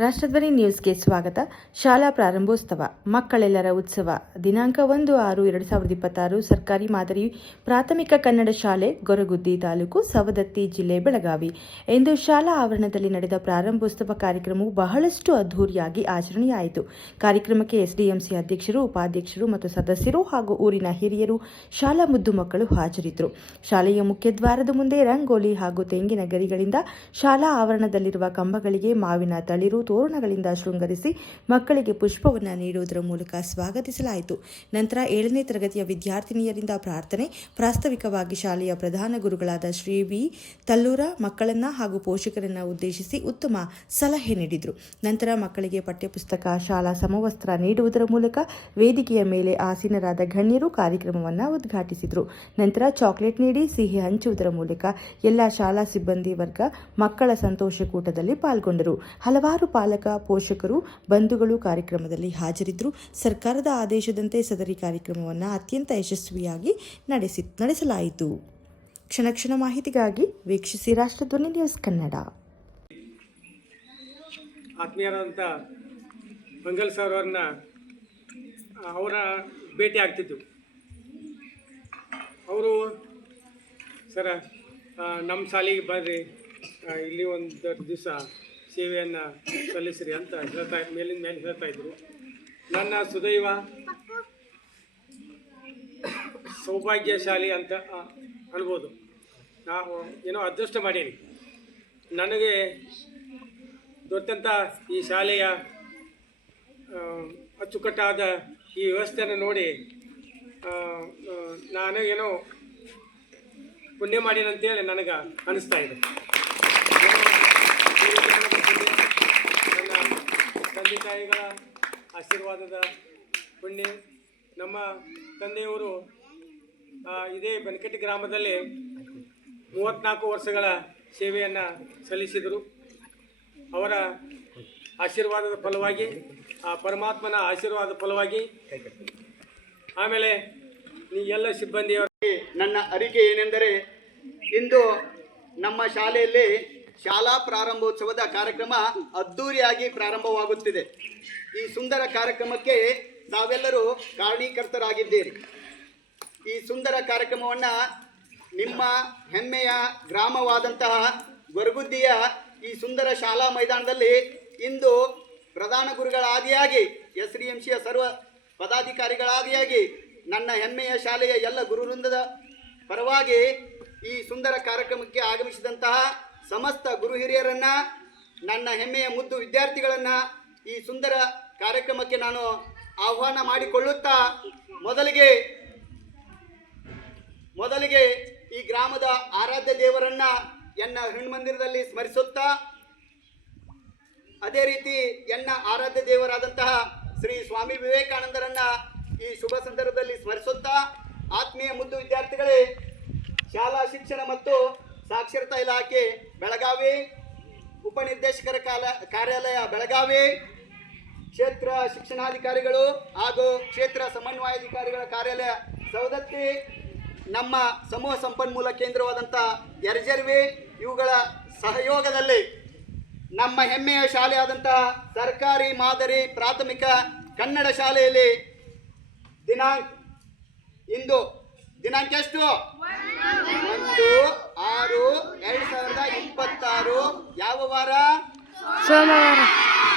ರಾಷ್ಟ್ರಧ್ವನಿ ನ್ಯೂಸ್ಗೆ ಸ್ವಾಗತ. ಶಾಲಾ ಪ್ರಾರಂಭೋತ್ಸವ ಮಕ್ಕಳೆಲ್ಲರ ಉತ್ಸವ ದಿನಾಂಕ 1/6/2026 ಸರ್ಕಾರಿ ಮಾದರಿ ಪ್ರಾಥಮಿಕ ಕನ್ನಡ ಶಾಲೆ ಗೊರಗುದ್ದಿ ತಾಲೂಕು ಸವದತ್ತಿ ಜಿಲ್ಲೆ ಬೆಳಗಾವಿ ಎಂದು ಶಾಲಾ ಆವರಣದಲ್ಲಿ ನಡೆದ ಪ್ರಾರಂಭೋತ್ಸವ ಕಾರ್ಯಕ್ರಮವು ಬಹಳಷ್ಟು ಅದ್ದೂರಿಯಾಗಿ ಆಚರಣೆಯಾಯಿತು. ಕಾರ್ಯಕ್ರಮಕ್ಕೆ ಎಸ್ಡಿಎಂಸಿ ಅಧ್ಯಕ್ಷರು, ಉಪಾಧ್ಯಕ್ಷರು ಮತ್ತು ಸದಸ್ಯರು ಹಾಗೂ ಊರಿನ ಹಿರಿಯರು, ಶಾಲಾ ಮುದ್ದು ಮಕ್ಕಳು ಹಾಜರಿದ್ದರು. ಶಾಲೆಯ ಮುಖ್ಯದ್ವಾರದ ಮುಂದೆ ರಂಗೋಲಿ ಹಾಗೂ ತೆಂಗಿನ ಗರಿಗಳಿಂದ ಶಾಲಾ ಆವರಣದಲ್ಲಿರುವ ಕಂಬಗಳಿಗೆ ಮಾವಿನ ತಳಿರು ತೋರಣಗಳಿಂದ ಶೃಂಗರಿಸಿ ಮಕ್ಕಳಿಗೆ ಪುಷ್ಪವನ್ನು ನೀಡುವುದರ ಮೂಲಕ ಸ್ವಾಗತಿಸಲಾಯಿತು. ನಂತರ 7ನೇ ತರಗತಿಯ ವಿದ್ಯಾರ್ಥಿನಿಯರಿಂದ ಪ್ರಾರ್ಥನೆ. ಪ್ರಾಸ್ತಾವಿಕವಾಗಿ ಶಾಲೆಯ ಪ್ರಧಾನ ಗುರುಗಳಾದ ಶ್ರೀ ವಿ ತಲ್ಲೂರ ಮಕ್ಕಳನ್ನ ಹಾಗೂ ಪೋಷಕರನ್ನ ಉದ್ದೇಶಿಸಿ ಉತ್ತಮ ಸಲಹೆ ನೀಡಿದರು. ನಂತರ ಮಕ್ಕಳಿಗೆ ಪಠ್ಯಪುಸ್ತಕ, ಶಾಲಾ ಸಮವಸ್ತ್ರ ನೀಡುವುದರ ಮೂಲಕ ವೇದಿಕೆಯ ಮೇಲೆ ಆಸೀನರಾದ ಗಣ್ಯರು ಕಾರ್ಯಕ್ರಮವನ್ನು ಉದ್ಘಾಟಿಸಿದರು. ನಂತರ ಚಾಕ್ಲೇಟ್ ನೀಡಿ ಸಿಹಿ ಹಂಚುವುದರ ಮೂಲಕ ಎಲ್ಲ ಶಾಲಾ ಸಿಬ್ಬಂದಿ ವರ್ಗ ಮಕ್ಕಳ ಸಂತೋಷ ಕೂಟದಲ್ಲಿ ಪಾಲ್ಗೊಂಡರು. ಹಲವಾರು ಪಾಲಕ, ಪೋಷಕರು, ಬಂಧುಗಳು ಕಾರ್ಯಕ್ರಮದಲ್ಲಿ ಹಾಜರಿದ್ದರು. ಸರ್ಕಾರದ ಆದೇಶದಂತೆ ಸದರಿ ಕಾರ್ಯಕ್ರಮವನ್ನು ಅತ್ಯಂತ ಯಶಸ್ವಿಯಾಗಿ ನಡೆಸಲಾಯಿತು. ಕ್ಷಣ ಕ್ಷಣ ಮಾಹಿತಿಗಾಗಿ ವೀಕ್ಷಿಸಿ ರಾಷ್ಟ್ರಧ್ವನಿ ನ್ಯೂಸ್ ಕನ್ನಡ. ಆತ್ಮೀಯರಾದಂಥ ಮಂಗಲ್ ಸರ್ ಅವ್ರನ್ನ ಅವರ ಭೇಟಿ ಆಗ್ತಿದ್ದು ಅವರು ಸರ ನಮ್ಮ ಶಾಲೆಗೆ ಬರ್ರಿ, ಇಲ್ಲಿ ಒಂದು ದಿವಸ ಸೇವೆಯನ್ನು ಸಲ್ಲಿಸ್ರಿ ಅಂತ ಮೇಲಿಂದ ಮೇಲೆ ಹೇಳ್ತಾ ಇದ್ರು. ನನ್ನ ಸುದೈವ ಸೌಭಾಗ್ಯಶಾಲಿ ಅಂತ ಅನ್ಬೋದು. ನಾವು ಏನೋ ಅದೃಷ್ಟ ಮಾಡೀನಿ. ನನಗೆ ದೊರೆತಂಥ ಈ ಶಾಲೆಯ ಅಚ್ಚುಕಟ್ಟಾದ ಈ ವ್ಯವಸ್ಥೆಯನ್ನು ನೋಡಿ ನಾನು ಏನೋ ಪುಣ್ಯ ಮಾಡೀನಂತೇಳಿ ನನಗೆ ಅನಿಸ್ತಾ ಇದೆ. ನನ್ನ ತಂದೆ ತಾಯಿಗಳ ಆಶೀರ್ವಾದದ ಪುಣ್ಯ. ನಮ್ಮ ತಂದೆಯವರು ಇದೇ ಬನಕಟ್ಟಿ ಗ್ರಾಮದಲ್ಲಿ 34 ವರ್ಷಗಳ ಸೇವೆಯನ್ನು ಸಲ್ಲಿಸಿದರು. ಅವರ ಆಶೀರ್ವಾದದ ಫಲವಾಗಿ, ಆ ಪರಮಾತ್ಮನ ಆಶೀರ್ವಾದದ ಫಲವಾಗಿ, ಆಮೇಲೆ ಈ ಎಲ್ಲ ಸಿಬ್ಬಂದಿಯವರಿಗೆ ನನ್ನ ಅರಿಕೆ ಏನೆಂದರೆ, ಇಂದು ನಮ್ಮ ಶಾಲೆಯಲ್ಲಿ ಶಾಲಾ ಪ್ರಾರಂಭೋತ್ಸವದ ಕಾರ್ಯಕ್ರಮ ಅದ್ದೂರಿಯಾಗಿ ಪ್ರಾರಂಭವಾಗುತ್ತಿದೆ. ಈ ಸುಂದರ ಕಾರ್ಯಕ್ರಮಕ್ಕೆ ತಾವೆಲ್ಲರೂ ಕಾರಣೀಕರ್ತರಾಗಿದ್ದೀರಿ. ಈ ಸುಂದರ ಕಾರ್ಯಕ್ರಮವನ್ನು ನಿಮ್ಮ ಹೆಮ್ಮೆಯ ಗ್ರಾಮವಾದಂತಹ ಗೊರಗುದ್ದಿಯ ಈ ಸುಂದರ ಶಾಲಾ ಮೈದಾನದಲ್ಲಿ ಇಂದು ಪ್ರಧಾನ ಗುರುಗಳಾದಿಯಾಗಿ ಎಸ್ಡಿಎಂಸಿಯ ಸರ್ವ ಪದಾಧಿಕಾರಿಗಳಾದಿಯಾಗಿ ನನ್ನ ಹೆಮ್ಮೆಯ ಶಾಲೆಯ ಎಲ್ಲ ಗುರುವೃಂದದ ಪರವಾಗಿ ಈ ಸುಂದರ ಕಾರ್ಯಕ್ರಮಕ್ಕೆ ಆಗಮಿಸಿದಂತಹ ಸಮಸ್ತ ಗುರು ಹಿರಿಯರನ್ನು, ನನ್ನ ಹೆಮ್ಮೆಯ ಮುದ್ದು ವಿದ್ಯಾರ್ಥಿಗಳನ್ನು ಈ ಸುಂದರ ಕಾರ್ಯಕ್ರಮಕ್ಕೆ ನಾನು ಆಹ್ವಾನ ಮಾಡಿಕೊಳ್ಳುತ್ತಾ, ಮೊದಲಿಗೆ ಈ ಗ್ರಾಮದ ಆರಾಧ್ಯ ದೇವರನ್ನ ಎನ್ನ ಹೃನ್ಮಂದಿರದಲ್ಲಿ ಸ್ಮರಿಸುತ್ತಾ, ಅದೇ ರೀತಿ ಎನ್ನ ಆರಾಧ್ಯ ದೇವರಾದಂತಹ ಶ್ರೀ ಸ್ವಾಮಿ ವಿವೇಕಾನಂದರನ್ನ ಈ ಶುಭ ಸಂದರ್ಭದಲ್ಲಿ ಸ್ಮರಿಸುತ್ತಾ, ಆತ್ಮೀಯ ಮುದ್ದು ವಿದ್ಯಾರ್ಥಿಗಳೇ, ಶಾಲಾ ಶಿಕ್ಷಣ ಮತ್ತು ಸಾಕ್ಷರತಾ ಇಲಾಖೆ ಬೆಳಗಾವಿ, ಉಪನಿರ್ದೇಶಕರ ಕಾರ್ಯಾಲಯ ಬೆಳಗಾವಿ, ಕ್ಷೇತ್ರ ಶಿಕ್ಷಣಾಧಿಕಾರಿಗಳು ಹಾಗೂ ಕ್ಷೇತ್ರ ಸಮನ್ವಯಾಧಿಕಾರಿಗಳ ಕಾರ್ಯಾಲಯ ಸವದತ್ತಿ, ನಮ್ಮ ಸಮೂಹ ಸಂಪನ್ಮೂಲ ಕೇಂದ್ರವಾದಂಥ ಯರಜರ್ವಿ, ಇವುಗಳ ಸಹಯೋಗದಲ್ಲಿ ನಮ್ಮ ಹೆಮ್ಮೆಯ ಶಾಲೆಯಾದಂತಹ ಸರ್ಕಾರಿ ಮಾದರಿ ಪ್ರಾಥಮಿಕ ಕನ್ನಡ ಶಾಲೆಯಲ್ಲಿ ದಿನಾಂಕ ಎಷ್ಟು? 1/6/2026 ಯಾವ ವಾರ?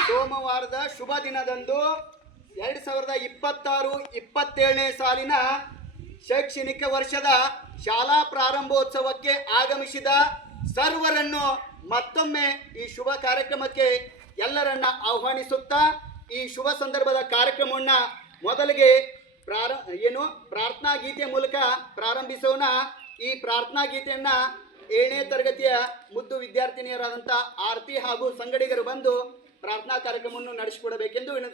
ಸೋಮವಾರದ ಶುಭ ದಿನದಂದು 2026-27ನೇ ಸಾಲಿನ ಶೈಕ್ಷಣಿಕ ವರ್ಷದ ಶಾಲಾ ಪ್ರಾರಂಭೋತ್ಸವಕ್ಕೆ ಆಗಮಿಸಿದ ಸರ್ವರನ್ನು ಮತ್ತೊಮ್ಮೆ ಈ ಶುಭ ಕಾರ್ಯಕ್ರಮಕ್ಕೆ ಎಲ್ಲರನ್ನ ಆಹ್ವಾನಿಸುತ್ತಾ, ಈ ಶುಭ ಸಂದರ್ಭದ ಕಾರ್ಯಕ್ರಮವನ್ನು ಮೊದಲಿಗೆ ಪ್ರಾರ್ಥನಾ ಗೀತೆಯ ಮೂಲಕ ಪ್ರಾರಂಭಿಸೋಣ. ಈ ಪ್ರಾರ್ಥನಾ ಗೀತೆಯನ್ನ 7ನೇ ತರಗತಿಯ ಮುದ್ದು ವಿದ್ಯಾರ್ಥಿನಿಯರಾದಂಥ ಆರತಿ ಹಾಗೂ ಸಂಗಡಿಗರು ಬಂದು ಪ್ರಾರ್ಥನಾ ಕಾರ್ಯಕ್ರಮವನ್ನು ನಡೆಸಿಕೊಡಬೇಕೆಂದು ವಿನಂತಿ.